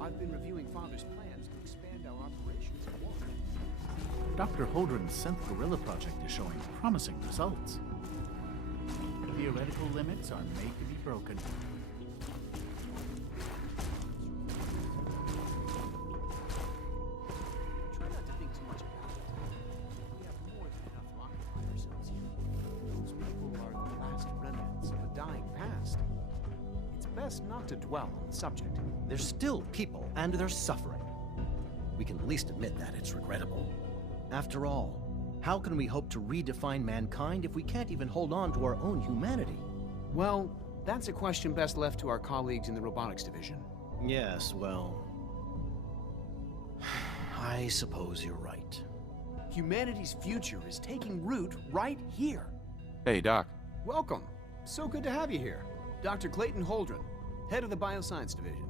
I've been reviewing Father's plans to expand our operations at Walker. Dr. Holdren's synth gorilla project is showing promising results. Theoretical limits are made to be broken. Try not to think too much about it. We have more than enough to occupy ourselves here. Those people are the last remnants of a dying past. It's best not to dwell on the subject. They're still people, and they're suffering. We can at least admit that it's regrettable. After all, how can we hope to redefine mankind if we can't even hold on to our own humanity? Well, that's a question best left to our colleagues in the robotics division. Yes, well... I suppose you're right. Humanity's future is taking root right here. Hey, Doc. Welcome. So good to have you here. Dr. Clayton Holdren, head of the Bioscience Division.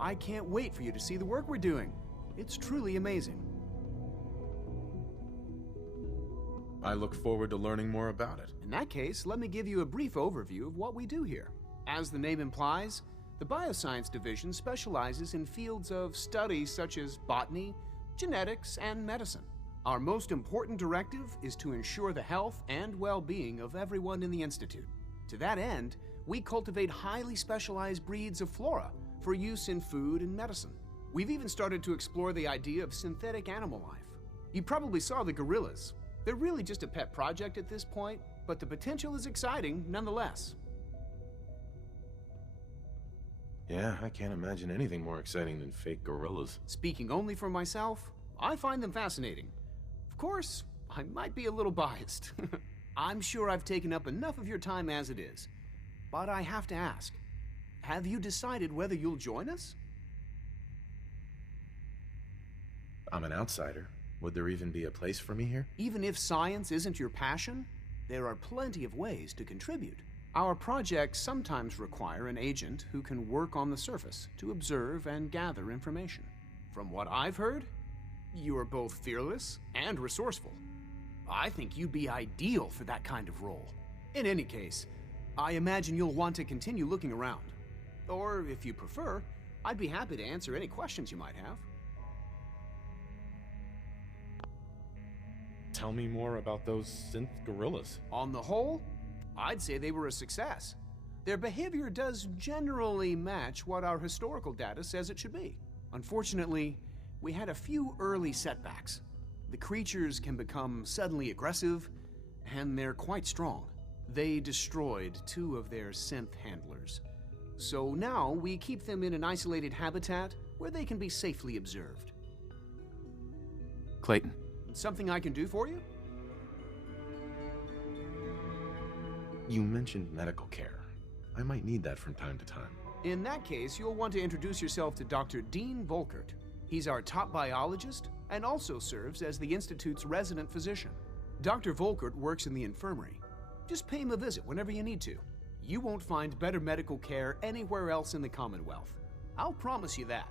I can't wait for you to see the work we're doing. It's truly amazing. I look forward to learning more about it. In that case, let me give you a brief overview of what we do here. As the name implies, the Bioscience Division specializes in fields of study such as botany, genetics, and medicine. Our most important directive is to ensure the health and well-being of everyone in the Institute. To that end, we cultivate highly specialized breeds of flora for use in food and medicine. We've even started to explore the idea of synthetic animal life. You probably saw the gorillas. They're really just a pet project at this point, but the potential is exciting nonetheless. Yeah, I can't imagine anything more exciting than fake gorillas. Speaking only for myself, I find them fascinating. Of course, I might be a little biased. I'm sure I've taken up enough of your time as it is. But I have to ask, have you decided whether you'll join us? I'm an outsider. Would there even be a place for me here? Even if science isn't your passion, there are plenty of ways to contribute. Our projects sometimes require an agent who can work on the surface to observe and gather information. From what I've heard, you are both fearless and resourceful. I think you'd be ideal for that kind of role. In any case, I imagine you'll want to continue looking around. Or, if you prefer, I'd be happy to answer any questions you might have. Tell me more about those synth gorillas. On the whole, I'd say they were a success. Their behavior does generally match what our historical data says it should be. Unfortunately, we had a few early setbacks. The creatures can become suddenly aggressive, and they're quite strong. They destroyed 2 of their synth handlers. So now we keep them in an isolated habitat where they can be safely observed. Clayton. Something I can do for you? You mentioned medical care. I might need that from time to time. In that case, you'll want to introduce yourself to Dr. Dean Volkert. He's our top biologist and also serves as the Institute's resident physician. Dr. Volkert works in the infirmary. Just pay him a visit whenever you need to. You won't find better medical care anywhere else in the Commonwealth. I'll promise you that.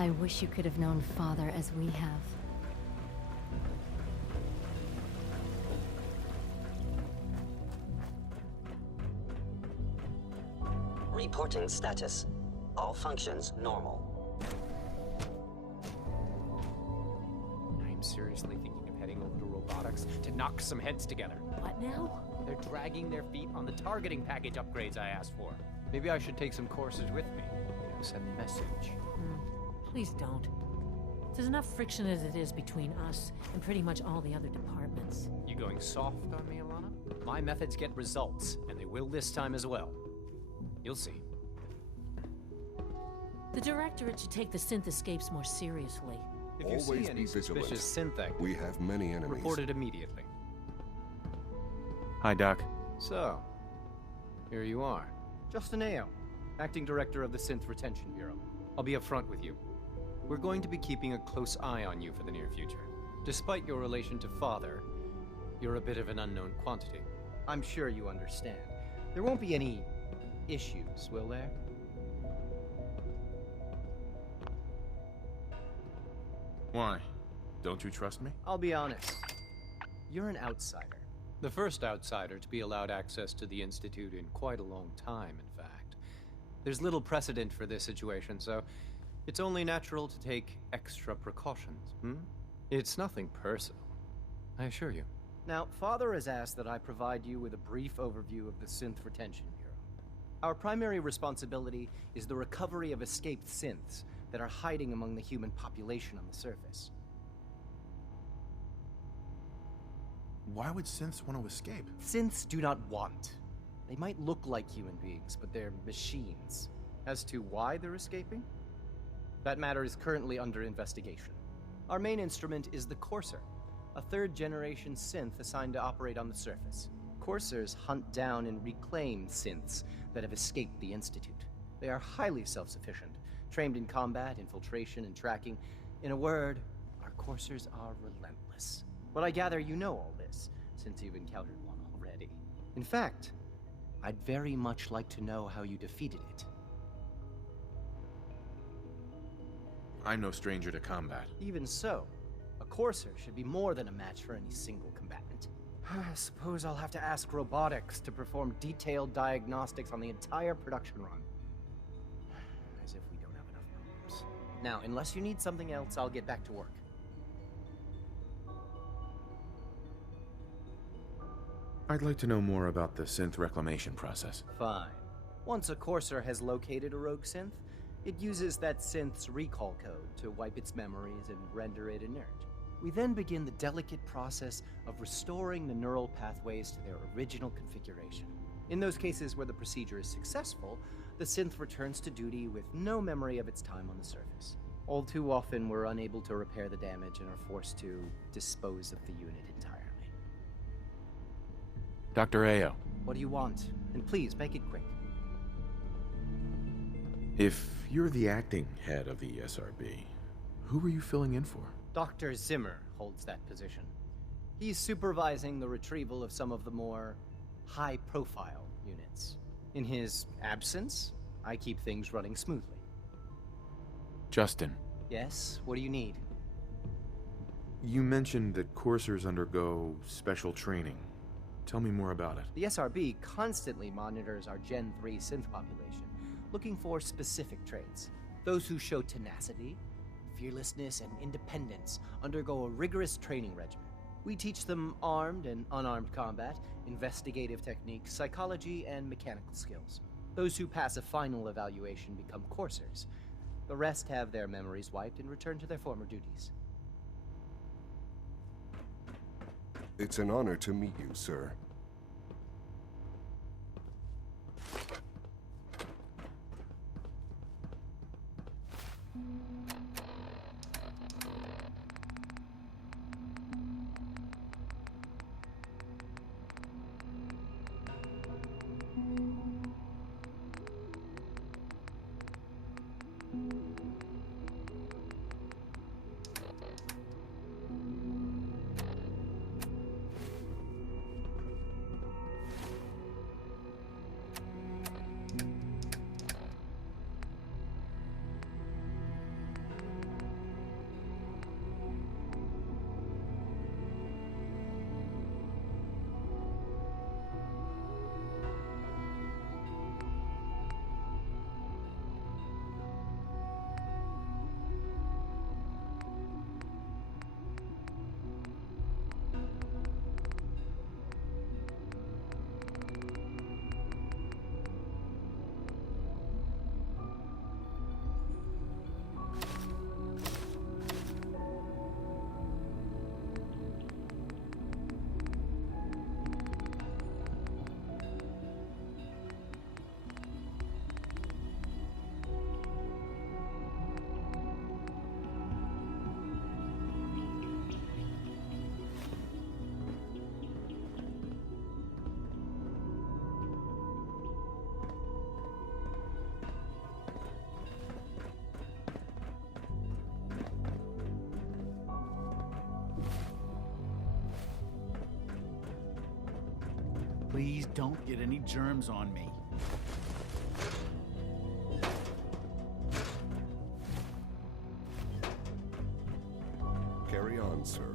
I wish you could have known Father as we have. Reporting status. All functions normal. I'm seriously thinking of heading over to robotics to knock some heads together. What now? They're dragging their feet on the targeting package upgrades I asked for. Maybe I should take some courses with me. Send a message. Please don't. There's enough friction as it is between us and pretty much all the other departments. You going soft on me, Alana? My methods get results, and they will this time as well. You'll see. The Directorate should take the synth escapes more seriously. If you Always see be any vigilant. suspicious synth activity, We have many enemies. report it immediately. Hi, Doc. So, here you are. Justin Ayo, Acting Director of the Synth Retention Bureau. I'll be upfront with you. We're going to be keeping a close eye on you for the near future. Despite your relation to Father, you're a bit of an unknown quantity. I'm sure you understand. There won't be any issues, will there? Why? Don't you trust me? I'll be honest. You're an outsider. The first outsider to be allowed access to the Institute in quite a long time, in fact. There's little precedent for this situation, so it's only natural to take extra precautions, It's nothing personal, I assure you. Now, Father has asked that I provide you with a brief overview of the Synth Retention Bureau. Our primary responsibility is the recovery of escaped synths that are hiding among the human population on the surface. Why would synths want to escape? Synths do not want. They might look like human beings, but they're machines. As to why they're escaping? That matter is currently under investigation. Our main instrument is the Courser, a third-generation synth assigned to operate on the surface. Coursers hunt down and reclaim synths that have escaped the Institute. They are highly self-sufficient, trained in combat, infiltration, and tracking. In a word, our Coursers are relentless. But I gather you know all this, since you've encountered one already. In fact, I'd very much like to know how you defeated it. I'm no stranger to combat. Even so, a Courser should be more than a match for any single combatant. I suppose I'll have to ask robotics to perform detailed diagnostics on the entire production run. As if we don't have enough problems. Now, unless you need something else, I'll get back to work. I'd like to know more about the synth reclamation process. Fine. Once a Courser has located a rogue synth, it uses that synth's recall code to wipe its memories and render it inert. We then begin the delicate process of restoring the neural pathways to their original configuration. In those cases where the procedure is successful, the synth returns to duty with no memory of its time on the surface. All too often, we're unable to repair the damage and are forced to dispose of the unit entirely. Dr. Ayo, What do you want? And please, make it quick. if you're the acting head of the SRB, who are you filling in for? Dr. Zimmer holds that position. He's supervising the retrieval of some of the more high-profile units. In his absence, I keep things running smoothly. Justin, Yes, what do you need? you mentioned that coursers undergo special training. Tell me more about it. The SRB constantly monitors our Gen 3 synth population, looking for specific traits. Those who show tenacity, fearlessness, and independence undergo a rigorous training regimen. We teach them armed and unarmed combat, investigative techniques, psychology, and mechanical skills. Those who pass a final evaluation become coursers. The rest have their memories wiped and return to their former duties. It's an honor to meet you, sir. Please don't get any germs on me. Carry on, sir.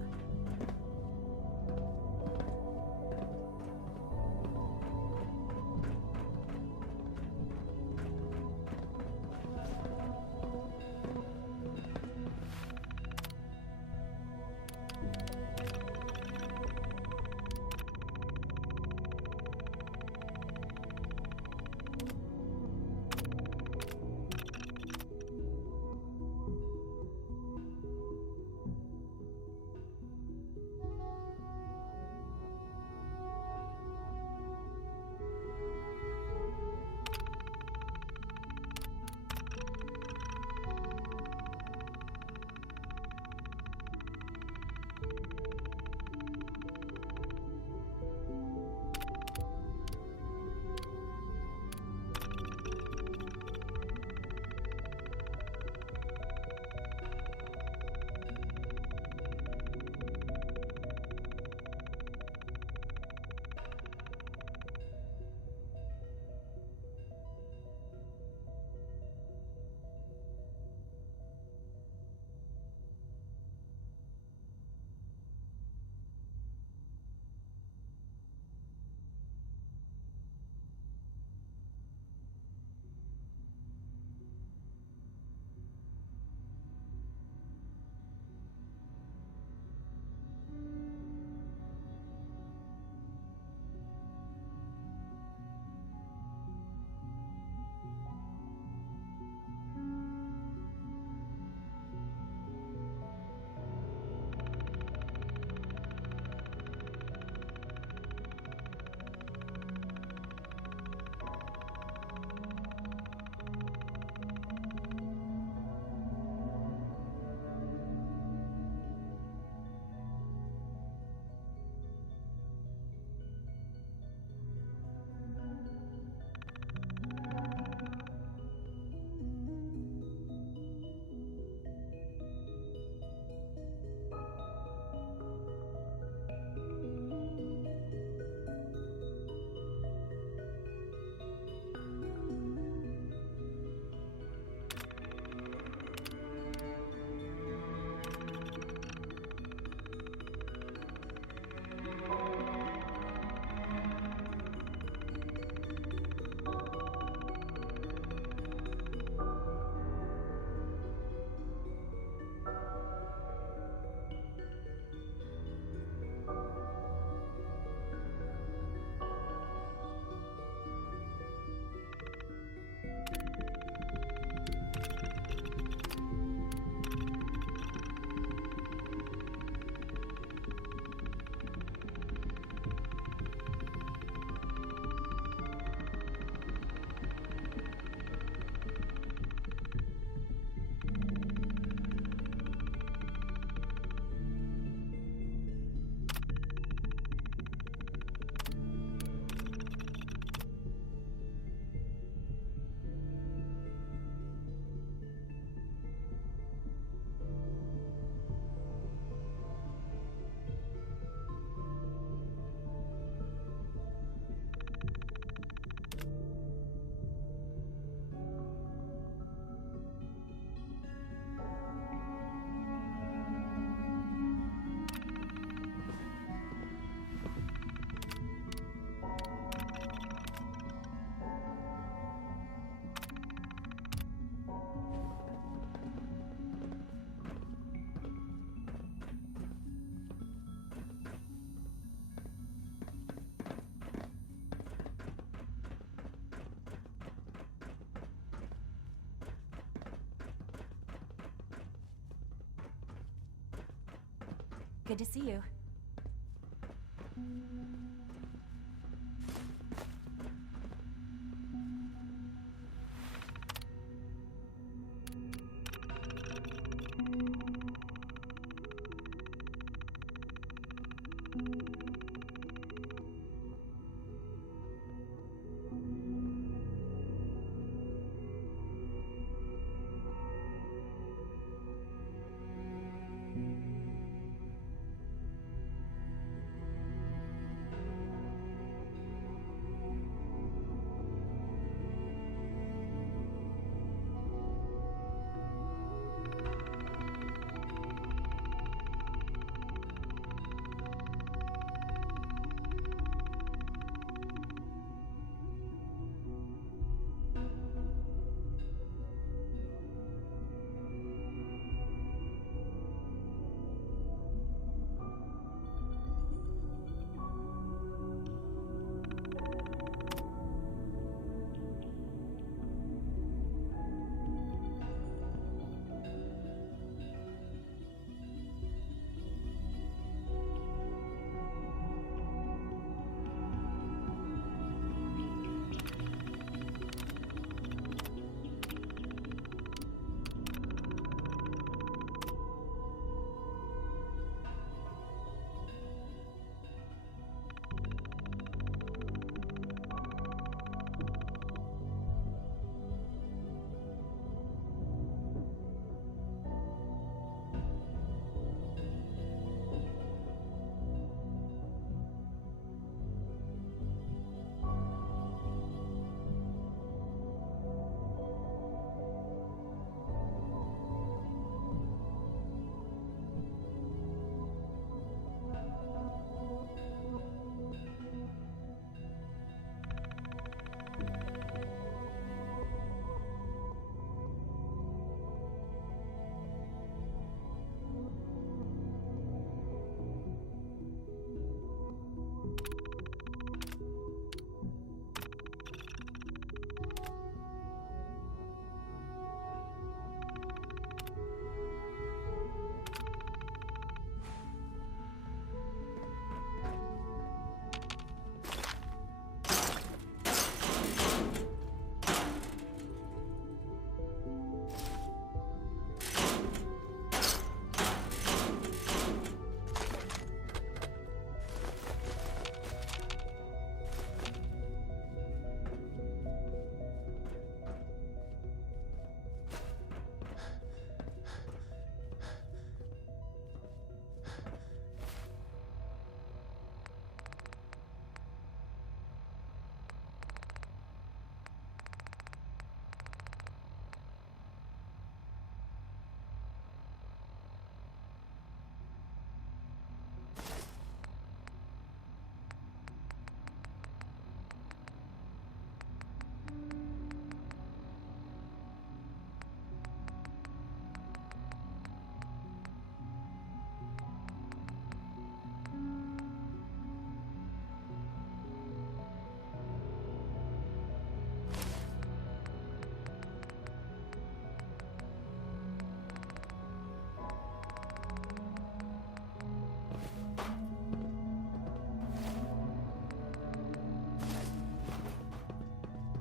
Good to see you.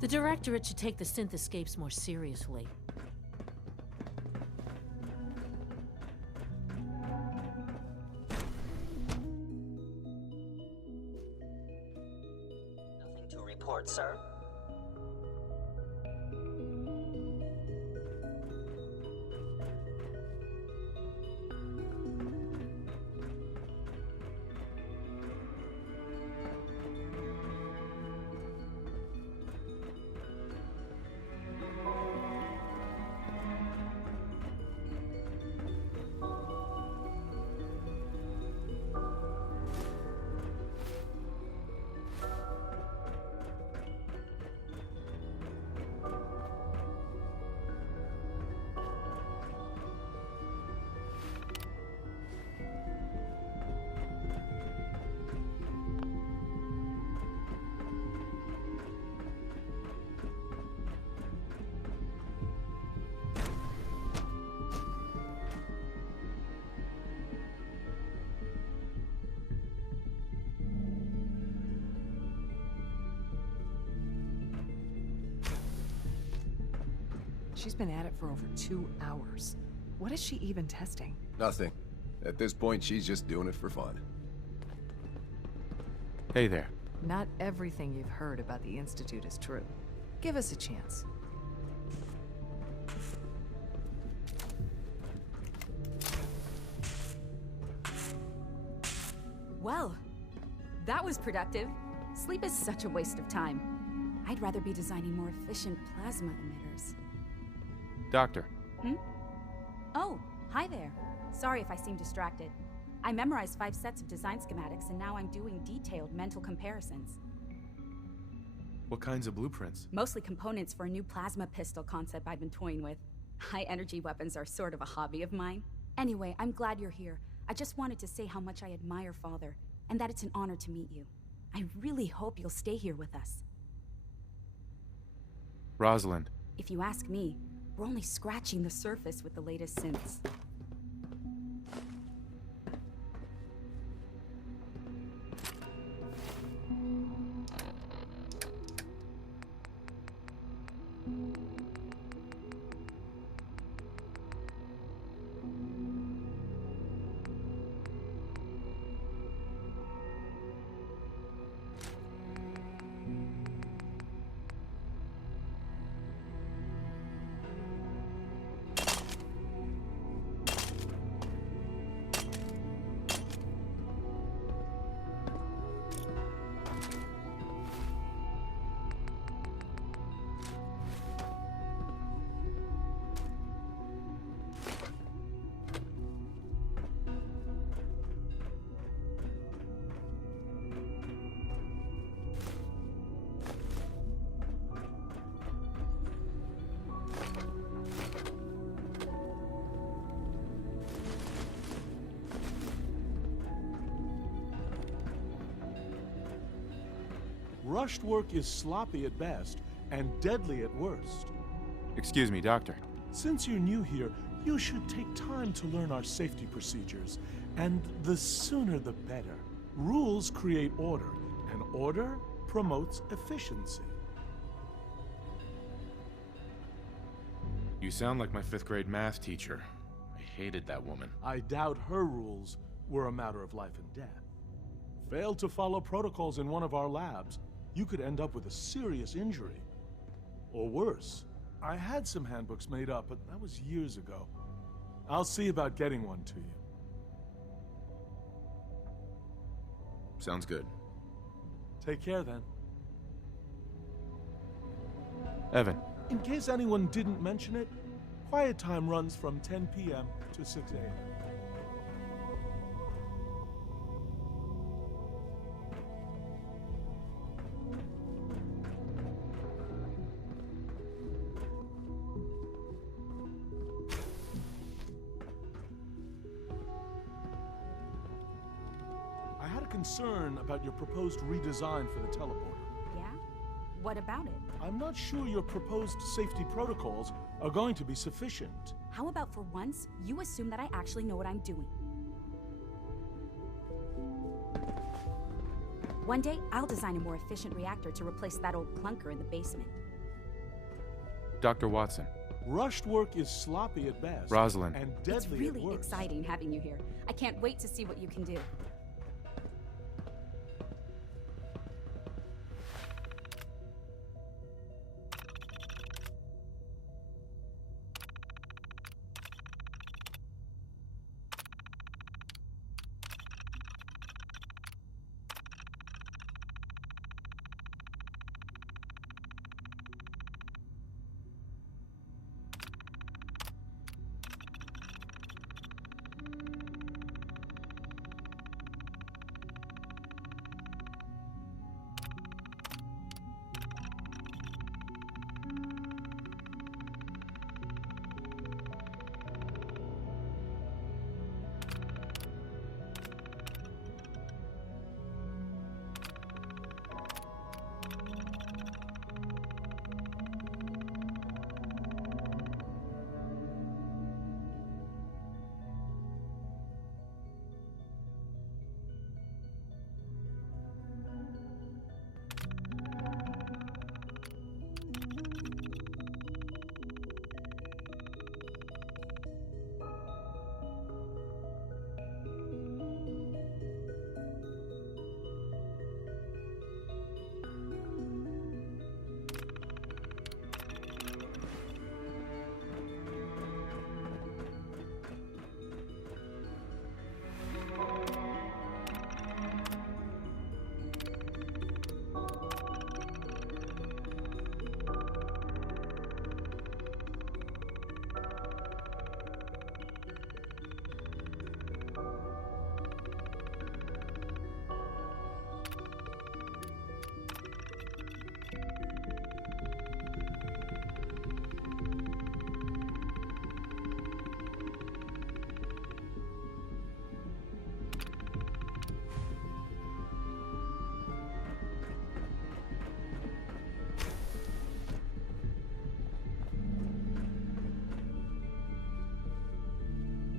The Directorate should take the synth escapes more seriously. Nothing to report, sir. She's been at it for over 2 hours. What is she even testing? Nothing. At this point, she's just doing it for fun. Hey there. Not everything you've heard about the Institute is true. Give us a chance. Well, that was productive. Sleep is such a waste of time. I'd rather be designing more efficient plasma emitters. Doctor. Oh, hi there. Sorry if I seem distracted. I memorized 5 sets of design schematics and now I'm doing detailed mental comparisons. What kinds of blueprints? Mostly components for a new plasma pistol concept I've been toying with. High-energy weapons are sort of a hobby of mine. Anyway, I'm glad you're here. I just wanted to say how much I admire Father, and that it's an honor to meet you. I really hope you'll stay here with us. Rosalind. If you ask me, we're only scratching the surface with the latest synths. Rushed work is sloppy at best and deadly at worst. Excuse me, Doctor. Since you're new here, you should take time to learn our safety procedures, and the sooner the better. Rules create order, and order promotes efficiency. You sound like my 5th grade math teacher. I hated that woman. I doubt her rules were a matter of life and death. Failed to follow protocols in one of our labs, you could end up with a serious injury. Or worse. I had some handbooks made up, but that was years ago. I'll see about getting one to you. Sounds good. Take care then. Evan. In case anyone didn't mention it, quiet time runs from 10 p.m. to 6 a.m. I had a concern about your proposed redesign for the teleporter. Yeah? What about it? I'm not sure your proposed safety protocols are going to be sufficient. How about for once, you assume that I actually know what I'm doing? One day, I'll design a more efficient reactor to replace that old clunker in the basement. Dr. Watson. Rushed work is sloppy at best. Rosalind. And It's deadly at really worst. exciting having you here. I can't wait to see what you can do.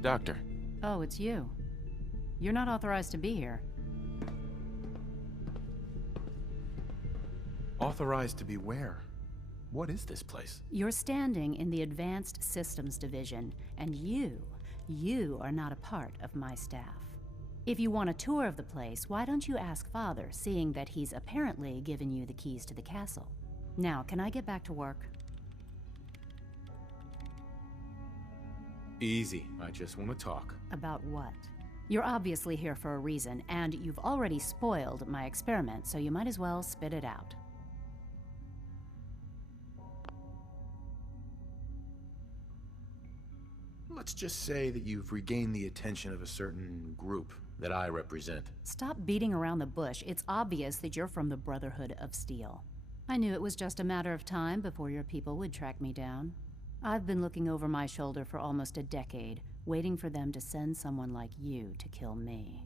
Doctor. Oh, it's you. You're not authorized to be here. Authorized to be where? What is this place? You're standing in the Advanced Systems Division, and you are not a part of my staff. If you want a tour of the place, why don't you ask Father, seeing that he's apparently given you the keys to the castle? Now, can I get back to work? Easy. I just want to talk. About what? You're obviously here for a reason, and you've already spoiled my experiment, so you might as well spit it out. Let's just say that you've regained the attention of a certain group that I represent. Stop beating around the bush. It's obvious that you're from the Brotherhood of Steel. I knew it was just a matter of time before your people would track me down. I've been looking over my shoulder for almost a decade, waiting for them to send someone like you to kill me.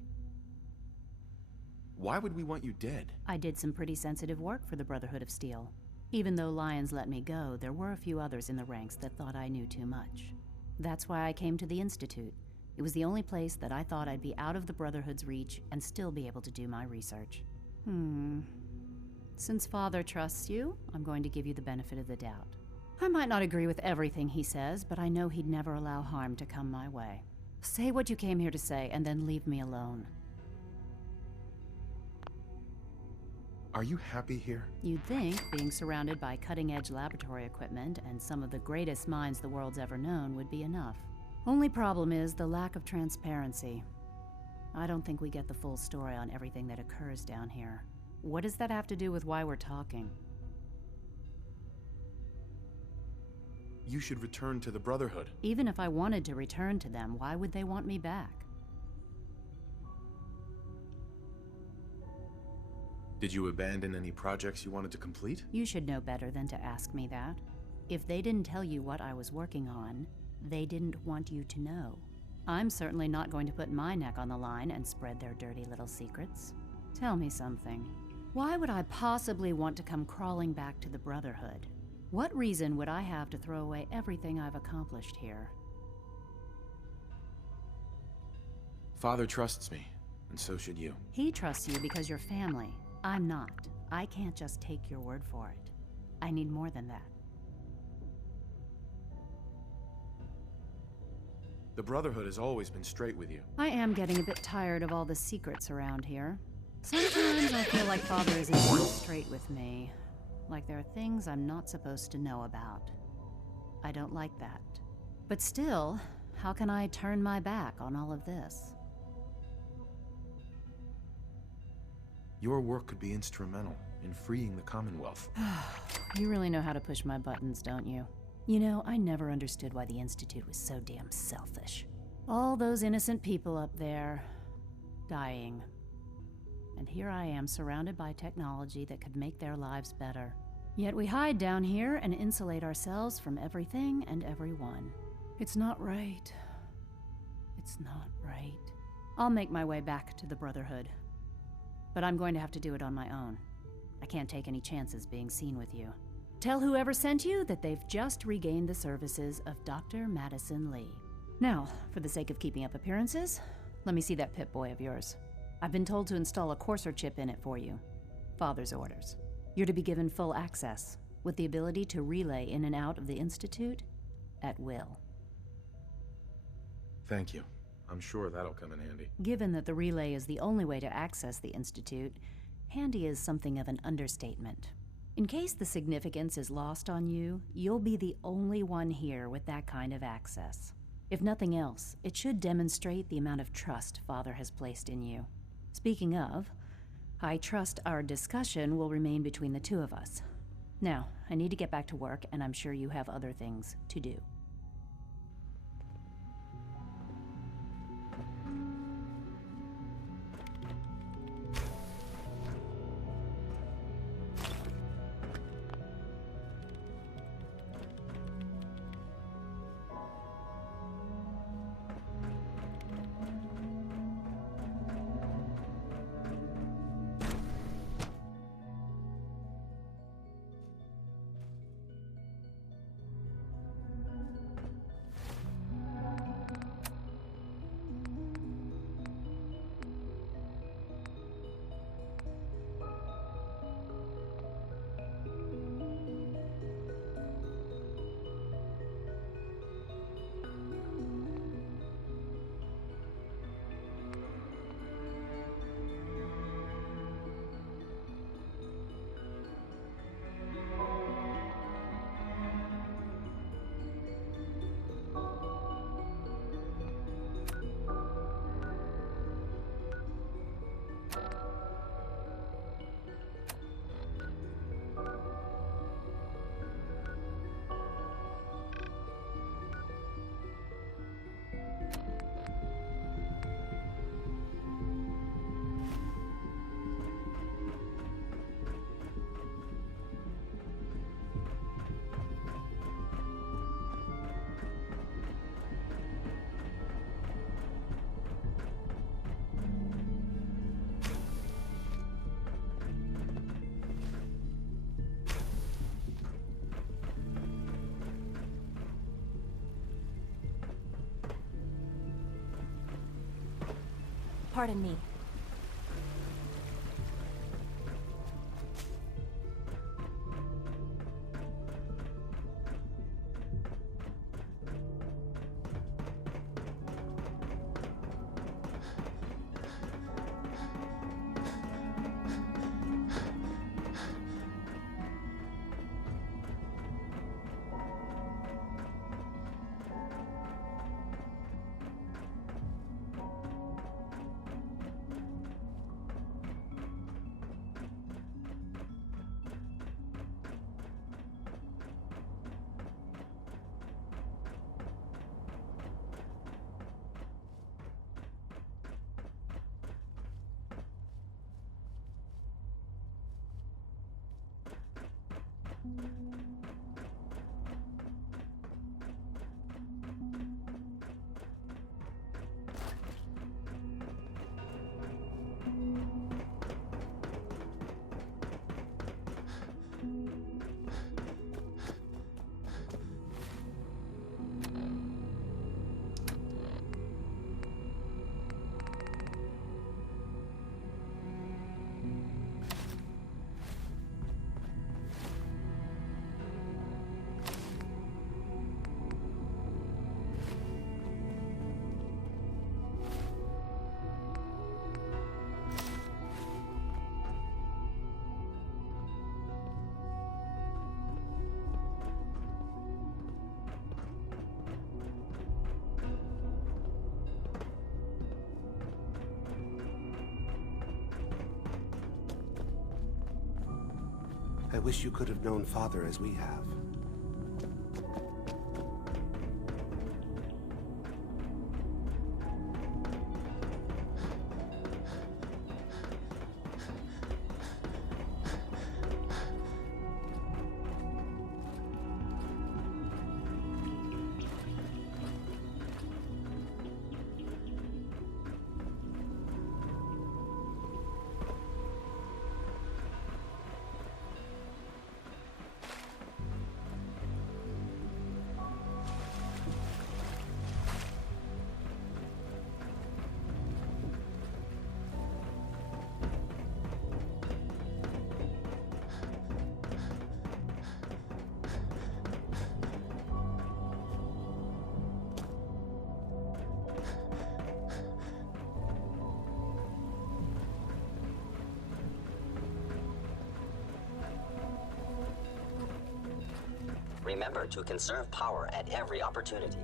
Why would we want you dead? I did some pretty sensitive work for the Brotherhood of Steel. Even though Lyons let me go, there were a few others in the ranks that thought I knew too much. That's why I came to the Institute. It was the only place that I thought I'd be out of the Brotherhood's reach and still be able to do my research. Since Father trusts you, I'm going to give you the benefit of the doubt. I might not agree with everything he says, but I know he'd never allow harm to come my way. Say what you came here to say, and then leave me alone. Are you happy here? You'd think being surrounded by cutting-edge laboratory equipment and some of the greatest minds the world's ever known would be enough. Only problem is the lack of transparency. I don't think we get the full story on everything that occurs down here. What does that have to do with why we're talking? You should return to the Brotherhood. Even if I wanted to return to them, why would they want me back? Did you abandon any projects you wanted to complete? You should know better than to ask me that. If they didn't tell you what I was working on, they didn't want you to know. I'm certainly not going to put my neck on the line and spread their dirty little secrets. Tell me something. Why would I possibly want to come crawling back to the Brotherhood? What reason would I have to throw away everything I've accomplished here? Father trusts me, and so should you. He trusts you because you're family. I'm not. I can't just take your word for it. I need more than that. The Brotherhood has always been straight with you. I am getting a bit tired of all the secrets around here. Sometimes I feel like Father isn't being straight with me. Like there are things I'm not supposed to know about. I don't like that. But still, how can I turn my back on all of this? Your work could be instrumental in freeing the Commonwealth. You really know how to push my buttons, don't you? You know, I never understood why the Institute was so damn selfish. All those innocent people up there, dying. And here I am, surrounded by technology that could make their lives better. Yet we hide down here and insulate ourselves from everything and everyone. It's not right. It's not right. I'll make my way back to the Brotherhood. But I'm going to have to do it on my own. I can't take any chances being seen with you. Tell whoever sent you that they've just regained the services of Dr. Madison Lee. Now, for the sake of keeping up appearances, let me see that Pip-Boy of yours. I've been told to install a Courser chip in it for you. Father's orders. You're to be given full access, with the ability to relay in and out of the Institute at will. Thank you. I'm sure that'll come in handy. Given that the relay is the only way to access the Institute, handy is something of an understatement. In case the significance is lost on you, you'll be the only one here with that kind of access. If nothing else, it should demonstrate the amount of trust Father has placed in you. Speaking of, I trust our discussion will remain between the two of us. Now, I need to get back to work, and I'm sure you have other things to do. Pardon me. I wish you could have known Father as we have. Remember to conserve power at every opportunity.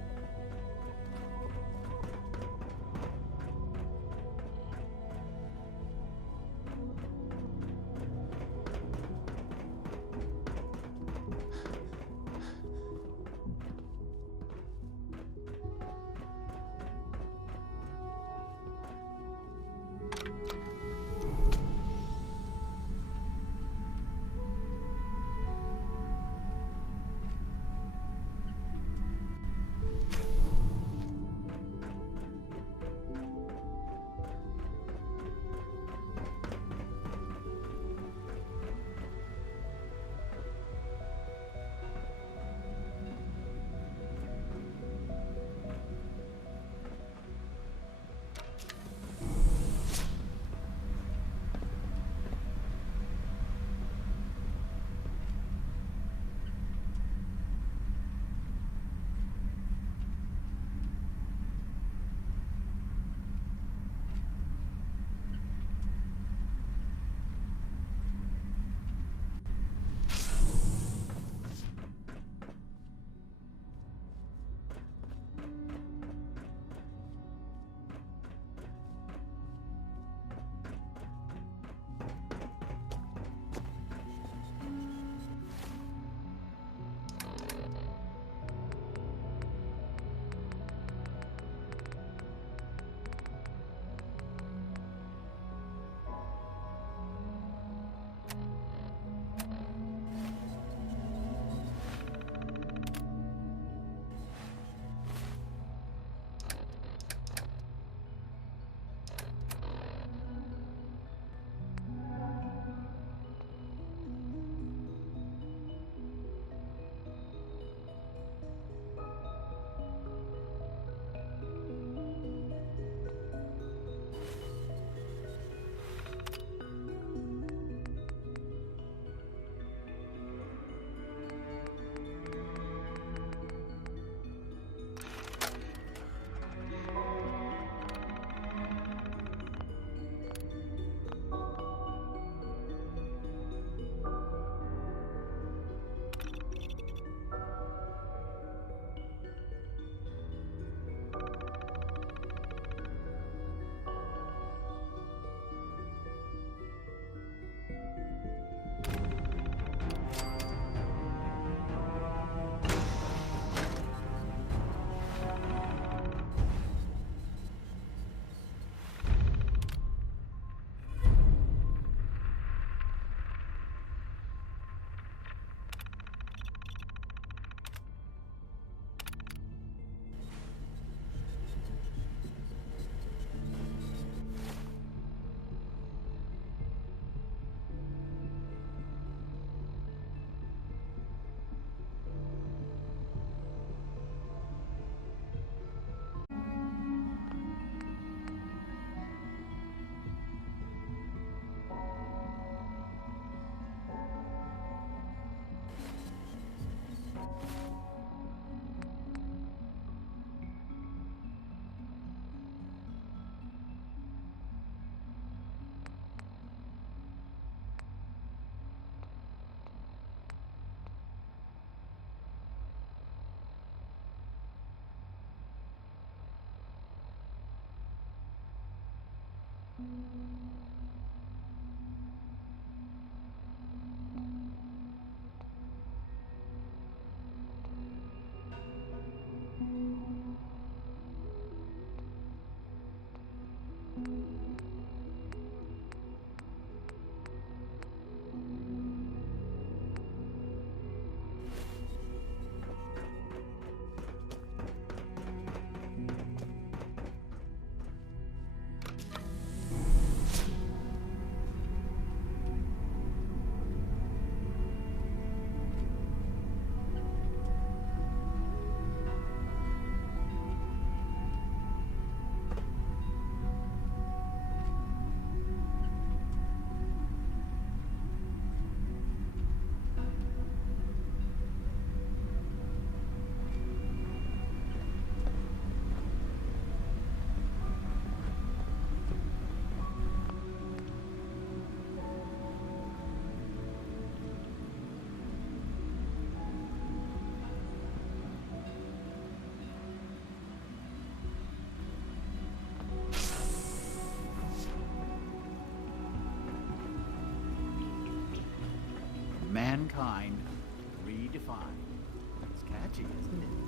Mankind redefined. It's catchy, isn't it?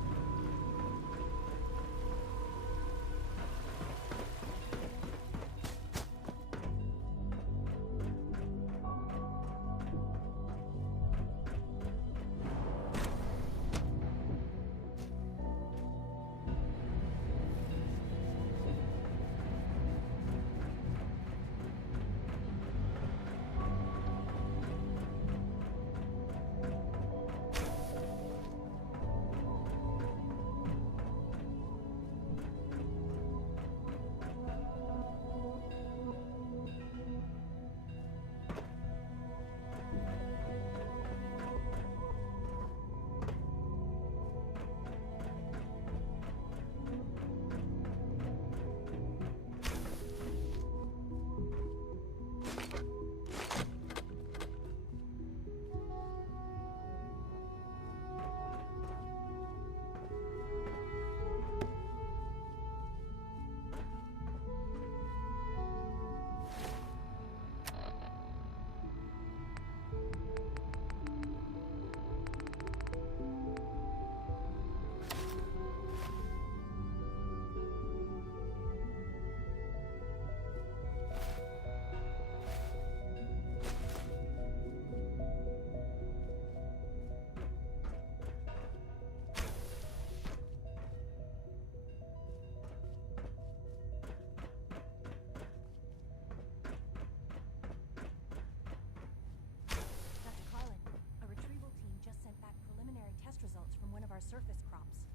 surface crops.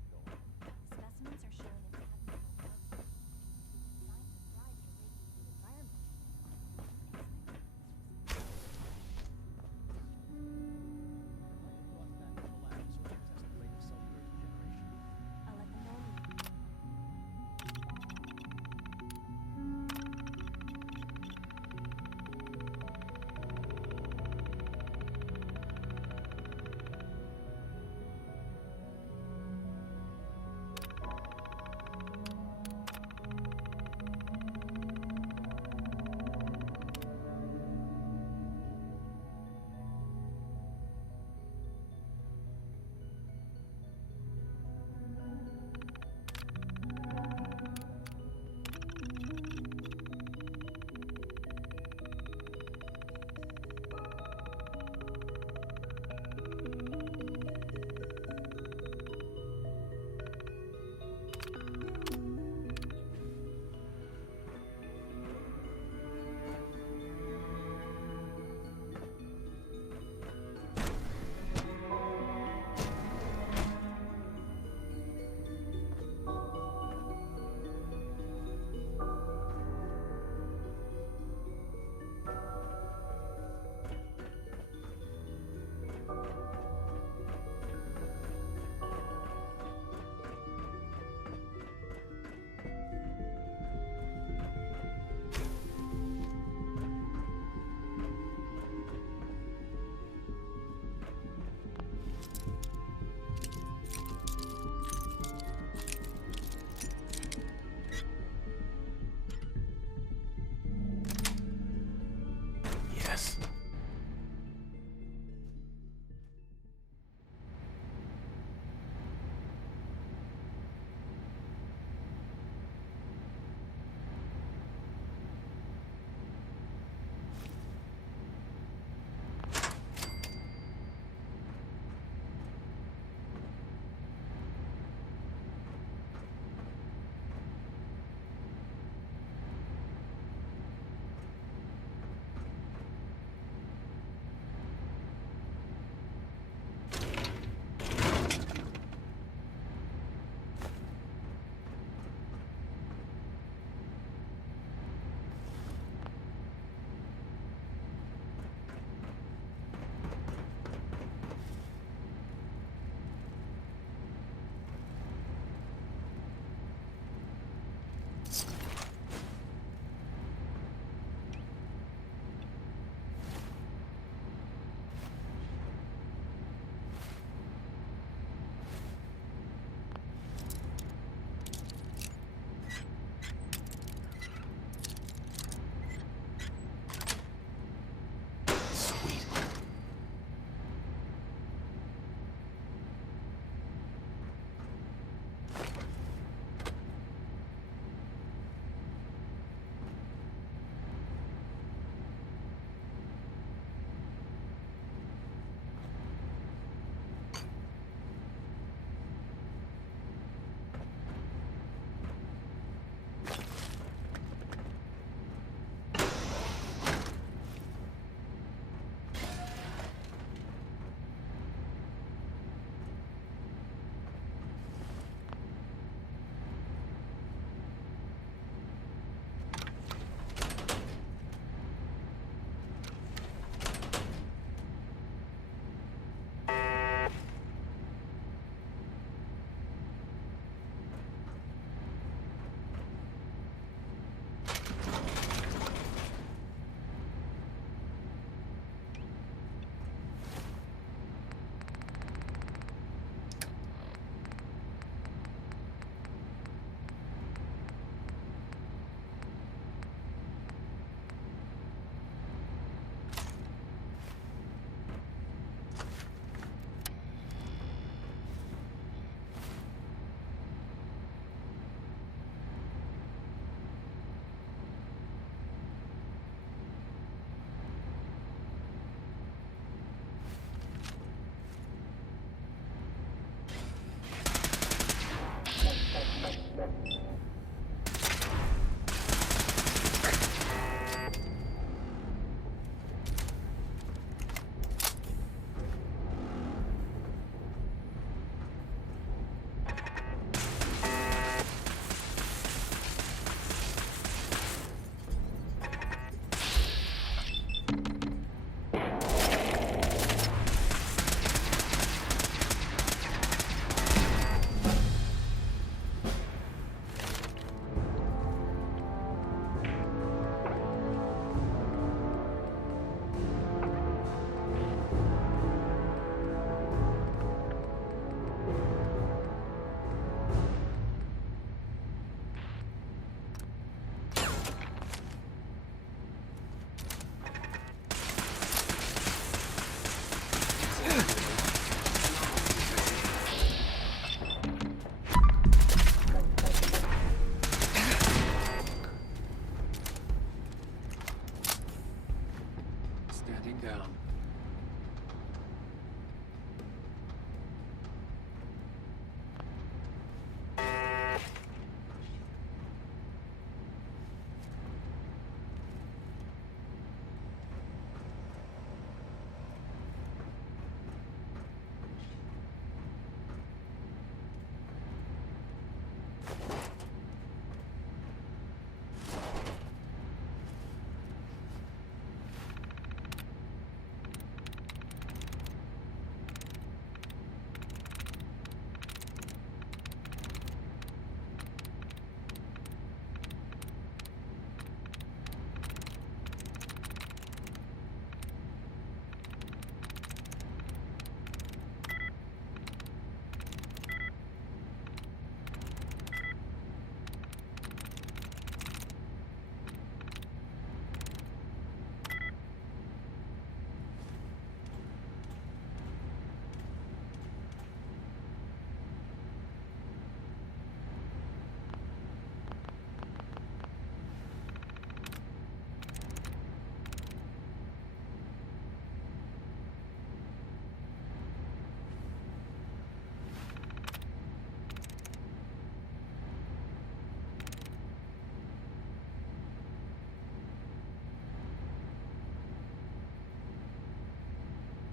Specimens are showing an abnormal growth. Signs of thrive in a radiated environment. I'll let them know.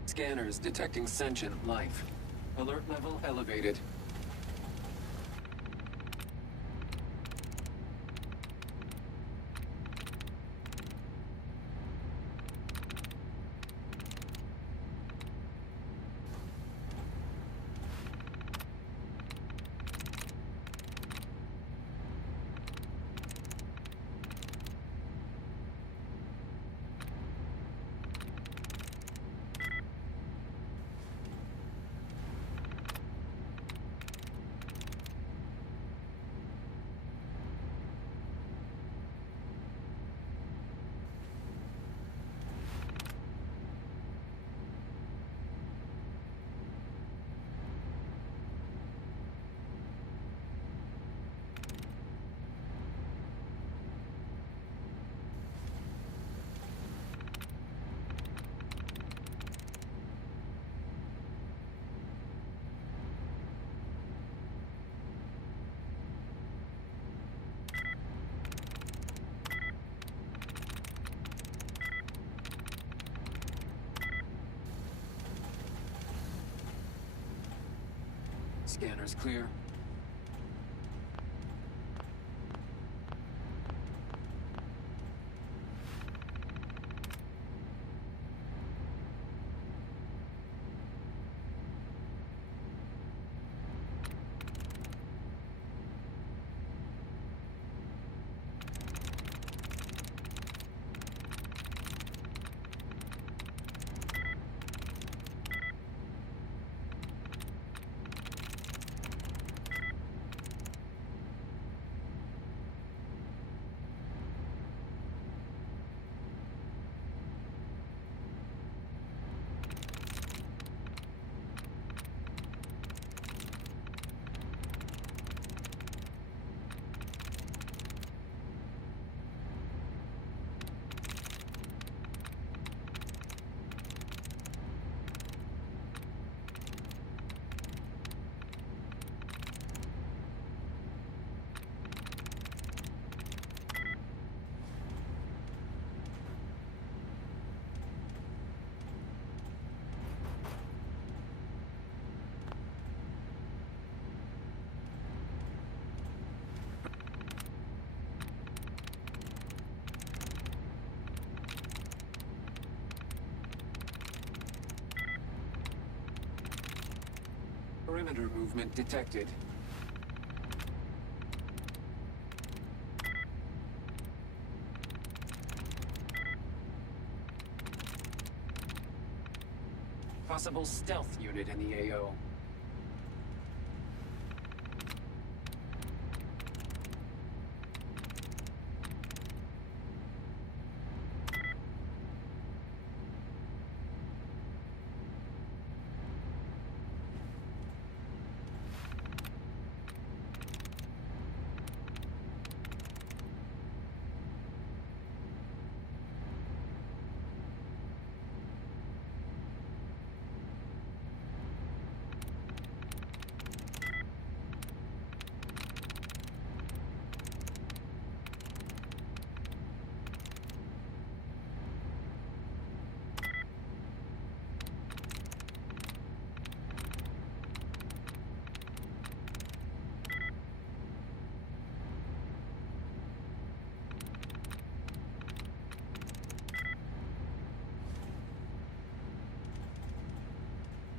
Scanners detecting sentient life. Alert level elevated. Scanners clear. Perimeter movement detected. Possible stealth unit in the AO.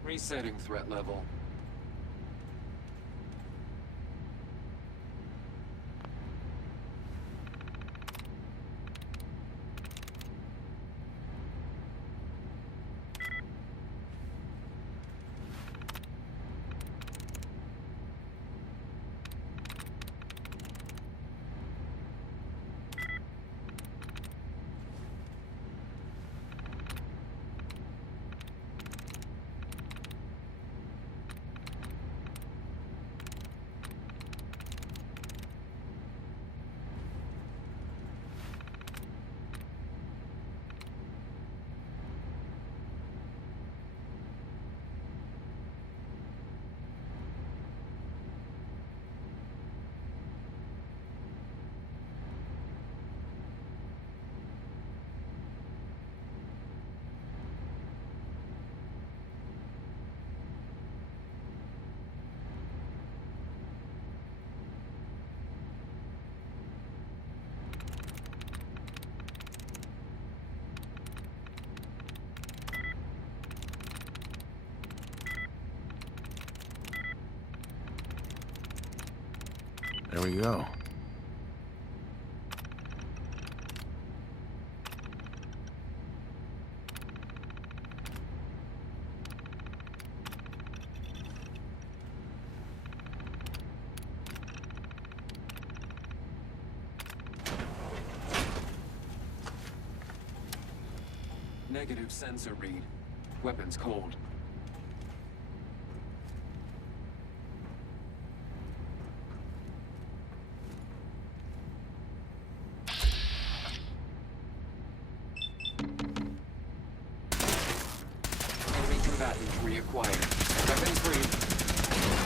Resetting threat level. There we go. Negative sensor read. Weapons cold. Enemy combatant reacquired. Weapons free.